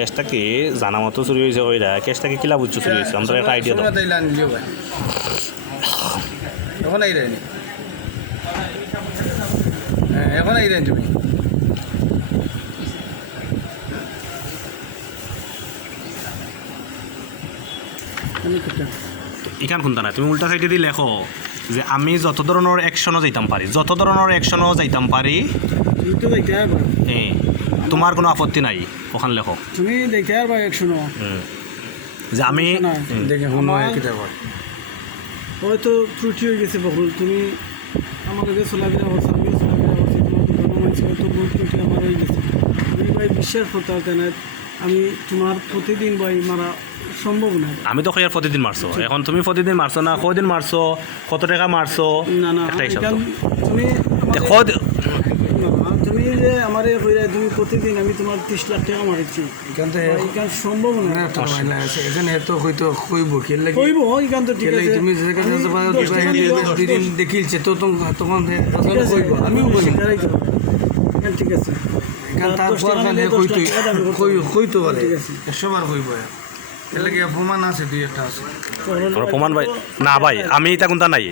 ক্যাশটা কি জানা মতো চুরি হয়েছে ওইরা ক্যাশটাকে কিলা বুঝছো চুরি হয়েছে আমরা একটা আইডিয়া দাও এখন আই রেনি এখন আই রেন তুমি এখান কোনটা না তুমি উল্টা সাইডে দিয়ে লেখো যে আমি যত ধরনের অ্যাকশনও যাইতাম পারি যত ধরনের অ্যাকশনও যাইতাম পারি তুমি তো দেখতে পারবা তোমার কোনো আপত্তি নাই ওখানে লেখো তুমি দেখতে পারবা একশো যে আমি দেখে মনে হয় কি দেবো হয়তো ত্রুটি হয়ে গেছে বহুল তুমি আমাকে চলাফেরা করছো আমিও চলাফেরা করছি তোমার দোকানও মানছি হয়তো বহু ত্রুটি আমার হয়ে গেছে আমি ভাই বিশ্বাস করতে পারতে না আমি তোমার প্রতিদিন ভাই মারা সম্ভব না আমি তো খয়ার প্রতিদিন মারছো এখন তুমি প্রতিদিন মারছো না কদিন মারছো কত টাকা মারছো না না একটা হিসাব এখান দাও। তুমি দেখো তুমি যে আমার হইরা তুমি প্রতিদিন আমি তোমার 30 লাখ টাকা মারিছি এখান থেকে এখান সম্ভব না এখানে এত হয়তো কইব খেললে কইব এখান তো ঠিক আছে তুমি যেখানে দুই দিন দেখিলছে তো তখন কইব আমিও বলি এখান ঠিক আছে এখান তারপর কইতো বলে 100 বার কইব এর লাগে অপমান আছে দুই একটা আছে প্রমাণ ভাই না ভাই আমি এটা কোনটা নাই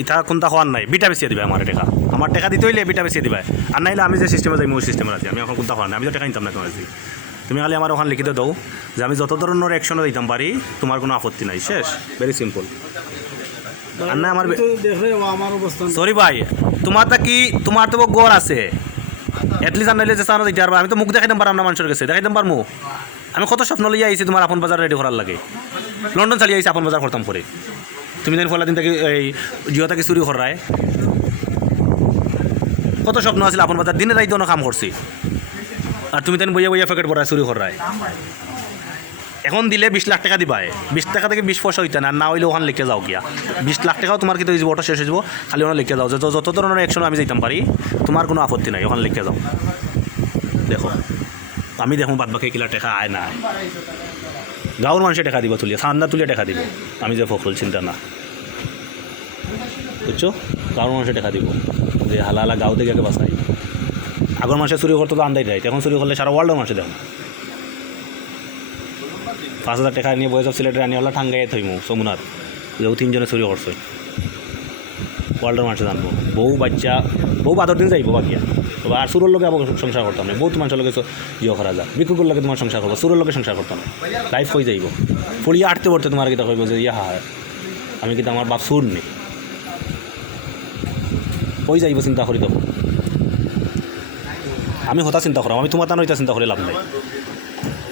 এটা কোনটা হওয়ার নাই বিটা বেশি দিবে আমার টাকা আমার টাকা দিতে হইলে বিটা বেশি দিবে আর নাইলে আমি যে সিস্টেমে যাই ওই সিস্টেমে আছি আমি এখন কোনটা হওয়ার নাই আমি তো টাকা নিতাম না তোমার কাছে তুমি খালি আমার ওখানে লিখিত দাও যে আমি যত ধরনের অ্যাকশনও দিতাম পারি তোমার কোনো আপত্তি নাই শেষ ভেরি সিম্পল আর না আমার দেখলে আমার অবস্থান সরি ভাই তোমার তো গড় আছে এটলিস্ট আনাইলে যে সারা দিতে পারবো আমি তো মুখ দেখাইতাম পারলাম না মানুষের কাছে দেখাইতাম পারবো আমি কত স্বপ্ন লইয়া আইছি তোমার আপন বাজার রেডি করার লাগে লন্ডন চালিয়ে আইছি আপন বাজার করতাম করে তুমি দিন ফলা দিন থেকে এই জিও থেকে চুরি করায় কত স্বপ্ন আছিল আপন বাজার দিনে রাইতে অনেক কাম করছি আর তুমি তেন বইয়া বইয়া প্যাকেট ভরায় চুরি করায় এখন দিলে 20 লাখ টাকা দিবাই 20 টাকা থেকে 20 পয়সা হইতে না না হইলে ওখানে লিখে যাও গিয়া 20 লাখ টাকাও তোমার কিন্তু ওটা শেষ হয়ে যাব খালি ওখানে লিখে যাও যে যত ধরনের অ্যাকশন আমি যাইতাম পারি তোমার কোনো আপত্তি নাই ওখানে লিখে যাও দেখো আমি দেখুন বাদ বাকি কিলা টাকা আয় না গাঁৱৰ মানুষে টাকা দিব তুলিয়া ঠান্ডা তুলিয়া টাকা দিব আমি যে ফখরুল চিন্তা না বুঝছো গাঁৱৰ মানুষে টাকা দিব যে হালা হালা গাঁও থেকে বাঁচাই আগর মানুষে চুরি করতো তো আন্দাই যায় এখন চুরি করলে সারা ওয়ার্ল্ডের মানুষে দেখো 5,000 টাকা নিয়ে বয়স সিলেটের আনি হলা ঠাঙ্গাই থইমু সমুনাথ যে 3 জনে চুরি করছে ওয়ার্ল্ডের মানুষে জানবো বউ বাচ্চা বউ বাদর দিন যাইব বাকিয়া তবে আর সুরের লোকে আবার সংসার করতাম না বহুত মানুষের লোকে ইয়ে করা যায় বিকুকুর লোকে তোমার সংসার করবো সুরের লোকে সংসার করতাম লাইফ হয়ে যাইব পড়িয়া আটতে পড়তে তোমার কিতা কইব যে ইয়া হয় আমি কিন্তু আমার বাপ সুর নেই হয়ে যাইব চিন্তা করি তখন আমি হতা চিন্তা করাম আমি তোমার তানো এটা চিন্তা করে লাভ নাই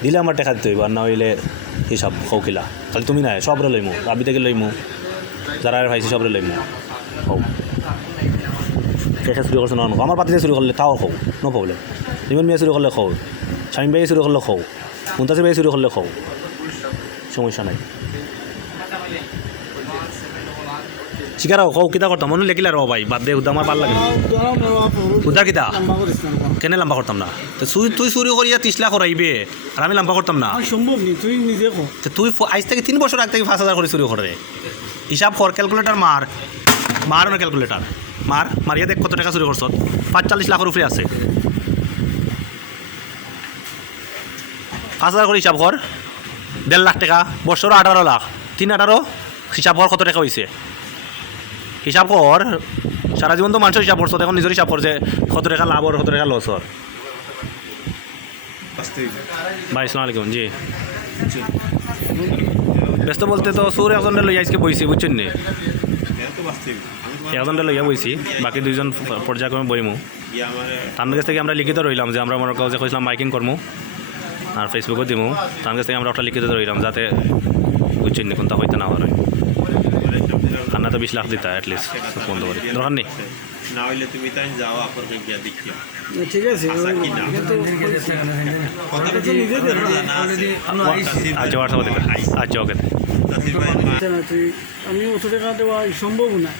দিলে আমার টাকা দিতে হইব আর না হইলে হিসাব খৌকিলা খালি তুমি নাই সবরে লইমু আবি থেকে লইমু যারা ভাইছি সবরে লইমু হও কেসে চুরি করছে না আমার পাতিতে চুরি করলে তাও খাও নো প্রবলেম ইমন মিয়া চুরি করলে খাও শামিম ভাই চুরি করলে খাও মুন্তাসির ভাই চুরি করলে খাও সমস্যা নাই শিকার খাও কিতা করতাম মনে লেখিলা র ভাই বাদ দে উদা আমার ভাল লাগে উদা কিতা কেনে লম্বা করতাম না তো তুই চুরি করিয়া 30 লাখ করাইবে আর আমি লম্বা করতাম না সম্ভব নেই তুই নিজে কো তুই আজ থেকে 3 বছর আগ থেকে 5,000 করে চুরি করে হিসাব কর ক্যালকুলেটার মার না ক্যালকুলেটার মারিয়া দেখ কত টাকা চুরি করছ 45 লাখের উপরে আছে 5,000 করে হিসাব কর 1.5 লাখ টাকা বছর 18 লাখ 3-18 হিসাব কর কত টাকা হয়েছে হিসাব কর সারা জীবন তো মানুষের হিসাব করছো এখন নিজের হিসাব কর যে কত টাকা লাভ আর কত টাকা লস হর ভাই আসসালামু আলাইকুম জি ব্যস্ত বলতে তো সুর একজনের লইয়া আজকে বইছি বুঝছেন নি একজনটা লইয়া বইছি বাকি 2 জন পর্যায়ক্রমে বইমু তার কাছ থেকে আমরা লিখিত রইলাম যে আমরা মনে কাগজে কইছিলাম মাইকিং করমু আর ফেসবুকও দিমু তার কাছ থেকে আমরা ওটা লিখিত রইলাম যাতে বুঝছেন নি কোনটা হইতে না হয় খানা তো 20 লাখ দিতা অ্যাটলিস্ট বন্ধ করে দরকার নেই না হইলে তুমি তাই যাও আপনাকে গিয়া দেখিও ঠিক আছে আচ্ছা হোয়াটসঅ্যাপে দেখেন আচ্ছা ওকে আমি অত টাকা দেওয়া সম্ভব না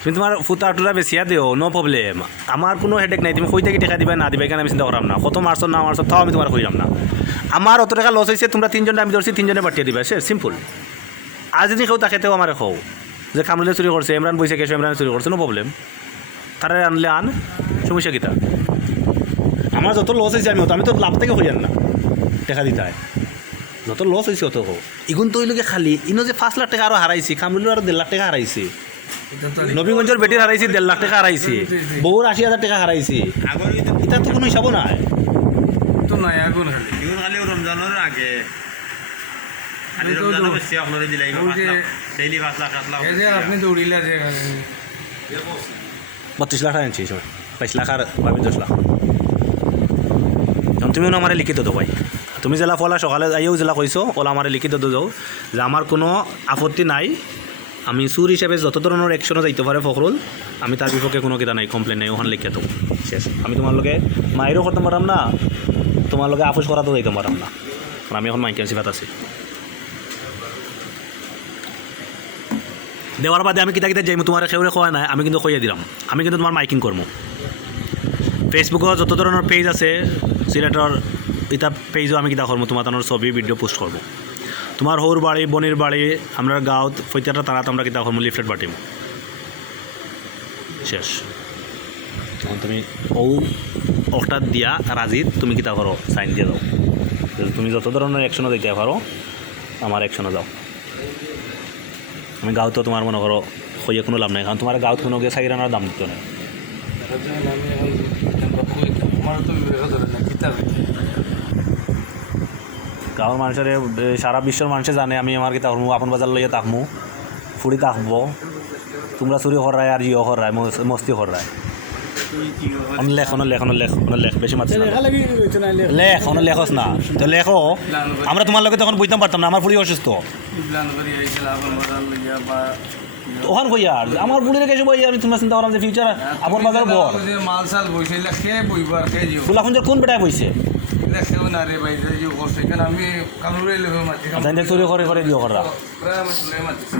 তুমি তোমার ফুটাটা বেশিয়া দিও নো প্রবলেম আমার কোনো হেডেক নাই তুমি কই থেকে টাকা দিবা না দিবা কেন আমি চিন্তা করাম না কত মারছো না মারছো তাও আমি তোমার কইলাম না আমার অত টাকা লস হয়েছে তোমরা 3 জনে আমি ধরছি 3 জনে পাঠিয়ে দিবা সে সিম্পল আর যদি কেউ তাকেতেও আমার খাও যে কামরুলে চুরি করছে ইমরান বইছে কেসে ইমরান চুরি করছে নো প্রবলেম তারা আনলে আন সমস্যা কিতা আমার যত লস হয়েছে আমি তো লাভ থেকে হইয়ান না টাকা দিতে হয় যত লস হয়েছে অত হোক ইগুন তো ওইলোকে খালি ইনো যে 5 লাখ টাকা আরও হারাইছি খামরুলের আরও 1.5 লাখ টাকা হারাইছি নবীগঞ্জের বেটির হারাইছি 1.5 লাখ টাকা হারাইছি বউর 80,000 টাকা হারাইছি আগর এটা তো কোনো হিসাবও নাই তো নাই আগুন খালি ইগুন খালি রমজানের আগে খালি তো- রমজানের বেশি আপনারা দিলাই ওই যে- ডেইলি 5 লাখ 7 লাখ এই যে আপনি দৌড়িলা যে 32 লাখ টাকা আনছি সময় 22 লাখ আর 10 লাখ এখন তুমিও আমার লিখিত দো ভাই তুমি জেলা ফলা সকালে যাইও জেলা কইছো ওলা আমার লিখিত দো যাও যে আমার কোনো আপত্তি নাই আমি সুর হিসাবে যত ধরনের অ্যাকশনও যাইতে পারে ফখরুল আমি তার বিপক্ষে কোনো কিতা নাই কমপ্লেন নাই ওখানে লিখে দেবো শেষ আমি তোমার লগে মায়েরও করতে পারলাম না তোমার লগে আপোষ করাতেও যাইতে পারলাম না কারণ আমি এখন মাইকেল সিফাত আছি দেওয়ার বাদে আমি কিতা কিতা যাইমু তোমার সেউরে খোয়া নাই আমি কিন্তু কইয়া দিলাম আমি কিন্তু তোমার মাইকিং করবো ফেসবুকত যত ধরনের পেজ আছে সিলেটর এটা পেজও আমি কিতা করবো তোমার তানোর ছবি ভিডিও পোস্ট করবো তোমার হৌর বাড়ি বনির বাড়ি আমরা গাঁৱত প্রত্যেকটা তারাত আমরা কিতা করবো লিফলেট বাটিম শেষ তখন তুমি ও একটা দিয়া রাজিত তুমি কিতা করো সাইন দিয়ে দাও তুমি যত ধরনের অ্যাকশনও দিতে পারো আমার অ্যাকশনে যাও আমি গাঁৱতো তোমার মনে করো হইয়া কোনো লাভ নাই কারণ তোমার গাঁৱত কোনো গিয়ে সাইরানোর দাম দিত না আমার তো বিবেক ধরে না কিতাব গাঁৱৰ মানুষের সারা বিশ্বের মানুষে জানে আমি আমার কিতা করবো আপন বাজার লইয়া তাকমু ফুড়ি তাকবো তোমরা চুরি করায় আর জিও করায় মস্তি করায় লেখ বেশি মাত্র লেখা লাগি হইতো না লেখস না তো লেখো আমরা তোমার লগে তখন বুঝতাম পারতাম না আমার ফুড়ি অসুস্থ প্ল্যান করে আইছিল আপন বাজার লইয়া বা ওখান কইয়া আর আমার বুড়ির কাছে বই আমি তোমার চিন্তা করলাম যে ফিউচার আপন বাজার বর যে মাল সাল বইছিল সে বইবার কে জিও ফুলাখুঞ্জের কোন বেটায় বইছে সেও না রে ভাই যে করছে এখানে আমি কামড়ে লেগে মাটি জানতে চুরি করে দিও করা প্রায় আমি চলে মাতিছি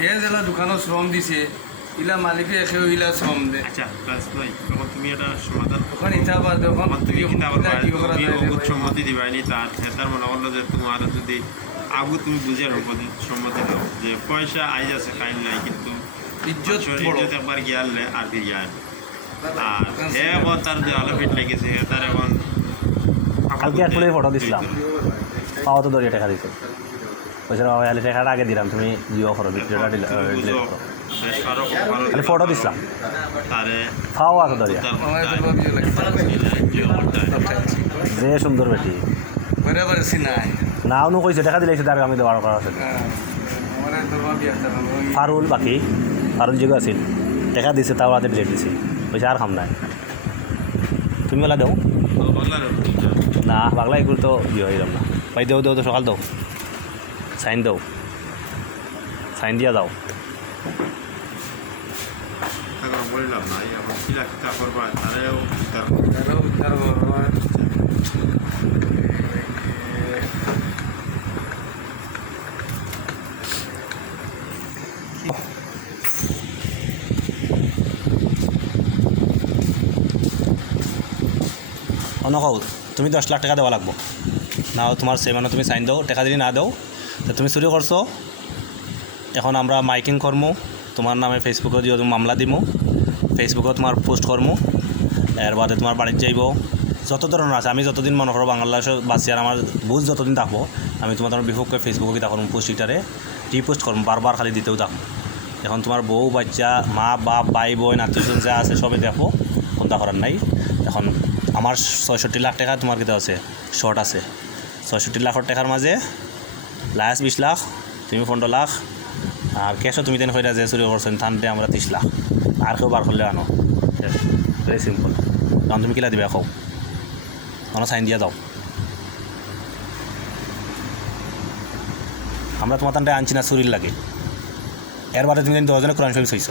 হে জেলা দোকানও শ্রম দিছে ইলা মালিকে এসেও ইলা শ্রম দে আচ্ছা প্লাস ভাই তখন তুমি এটা সমাধান ওখানে ইটা বা দোকান আমার তুমি কিনা কি করা যায় রে ভাই? সম্মতি দিবাইনি তার মনে করলো যে তোমার যদি আগু তুমি বুঝে সম্মতি দাও যে পয়সা আইজ আছে খাইল নাই কিন্তু ইজ্জত মানুষের বড় ইজ্জত একবার গিয়ালে আর ফিরিয়ায় আর হে এখন তার দেওয়ালে ফিট লেগেছে হে তার এখন কালকে এক ফুলের ফটো দিছিলাম পাওয়া তো দরিয়া টাকা দিছে পয়সা বাবা খালি টাকাটা আগে দিলাম তুমি জিও করো ভিডিওটা ডিলিট করো খালি ফটো দিছিলাম তারে পাও আছে দরিয়া আমার তো ভাবিও লাগে যে সুন্দর বেটি করে করে সিনাই নাও নো কইছে টাকা দিলেছে তার আমি দেওয়ার করা আছে আমার তো ভাবি আছে ফারুল বাকি ফারুল যেগো আছিল টাকা দিছে তাও হাতে ডিলিট দিছি পয়সা আর খাম নাই তুমি বেলা দেও না পাগলা এগুলো তো ইয়ে হইলাম না ভাই দেও তো সকাল দাও সাইন দিয়া যাও বললাম না এখন কিলা কিতা করবা তারেও তারও উদ্ধার করবার অনকও তুমি 10 লাখ টাকা দেওয়া লাগবো না তোমার সেমানো তুমি সাইন দাও টাকা যদি না দাও তো তুমি চুরি করছো এখন আমরা মাইকিং করমু তোমার নামে ফেসবুকে দিয়ে তুমি মামলা দিমু ফেসবুকে তোমার পোস্ট করমু এর বাদে তোমার বাড়িতে যাইব যত ধরনের আছে আমি যতদিন মনে করো বাংলাদেশে বাঁচি আর আমার বুঝ যতদিন থাকবো আমি তোমার বিপক্ষে ফেসবুকে কিতা করবো পোস্ট ইটারে রিপোস্ট করবো বারবার খালি দিতেও থাকবো এখন তোমার বউ বাচ্চা মা বাপ ভাই বোন আত্মীয়স্বজন যা আছে সবই দেখো কোনটা করার নাই এখন আমার ৬৬ লাখ টাকা তোমার কিতা আছে শর্ট আছে ৬৬ লাখ টাকার মাঝে লাস্ট 20 লাখ তুমি 15 লাখ আর ক্যাশও তুমি তেন কইরা যে চুরি করছেন থানতে আমরা 30 লাখ আর কেউ বার করলে আনো ভেরি সিম্পল কারণ তুমি কিলা দিবে এখন আমরা সাইন দিয়া দাও আমরা তোমার তানটা আনছি না চুরির লাগে এর বাদে তুমি 10 কোরআন শরীফ হইছ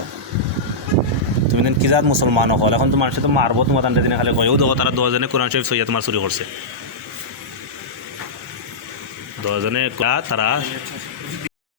তুমি দেন কি জাত মুসলমান হল এখন তো মানুষে তো মারবো তোমার তানটা দিনে খালি কয়ও দেখো তারা 10 কোরআন শরীফ সইয়া তোমার চুরি করছে 10 তারা